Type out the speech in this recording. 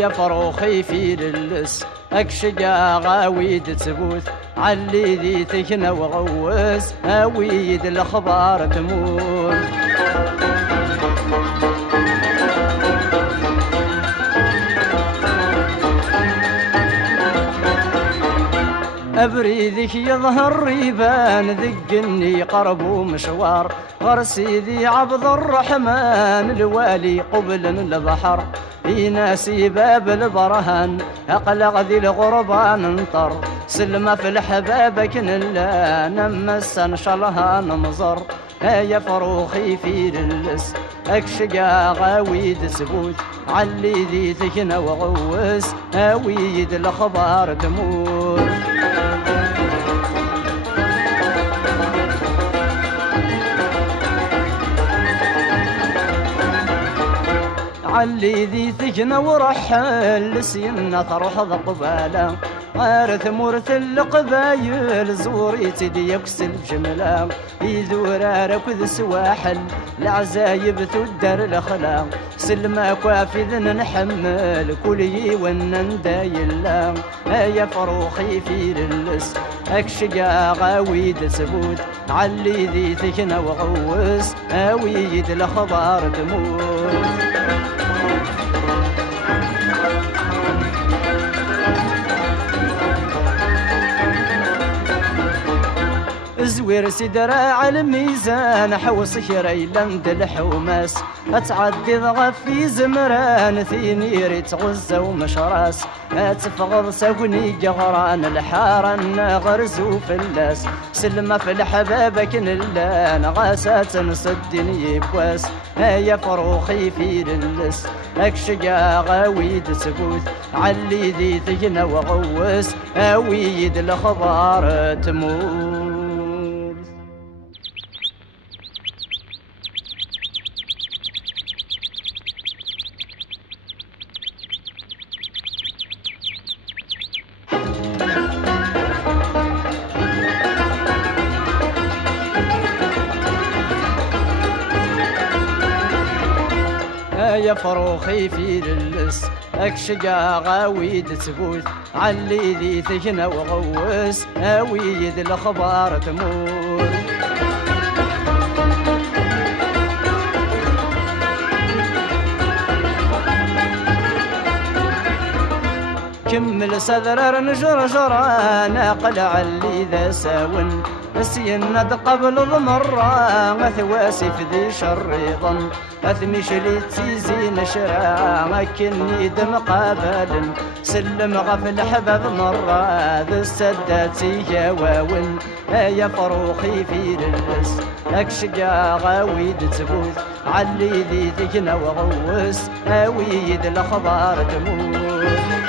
يا فروخي في للس اكشقا غاويد تبوث علي ذي تكنا وغوس اويد الاخبار تموت. أبريدك يظهر ريبان ذقني قرب ومشوار غر سيدي عبد الرحمن الوالي قبل البحر في ناسي باب البرهان أقلق ذي الغربان انطر سلمة في الحبابك نلا نمس نشلها ننظر يا فروخي في للس اكشقا غاويد سبوت علي ذي تكنا وغوس اويد الاخبار تموت. علي ذي تكنا ورحل لسينا تروح ضقباله عارث مرث القبايل زوري تدي يكسل بجمله يذور ركض سواحل العزايب تدر الاخلاق سلمى كوافذ نحمل كلي ونندايلا يا فروخي في للس اكشقا غاويد سبوت علي ذي تكنا وغوس اويد الاخبار تموت. زوير سدراع الميزان حوص كريلند الحوماس اتعدي ضغف في زمران ثيني ريت غزة ومشراس اتفغض ساقني جغران الحارن غرز وفلاس سلمة في الحبابك نلان غاسات نصدني بواس يا فروخي في للس اكشقا غاويد سبوت علي ذي تجنا وغوس اويد الاخبار تموت. يا فروخي في للس اكشقا غاويد تبوت علي ذي تكنا وغوس اويد الاخبار تموت. كمل سذرر نجرجرا ناقل علي ذا ساون السيند قبل ضمرة مثواسي في ذي شريضا أثمش لي تيزين شراع كني دم قابل سلم غفل حباب مرة ذا السداتي جواون يا فروخي في للس اكشقا غاويد تبوث علي ذي تكنا وغوس اويد الاخبار تموت.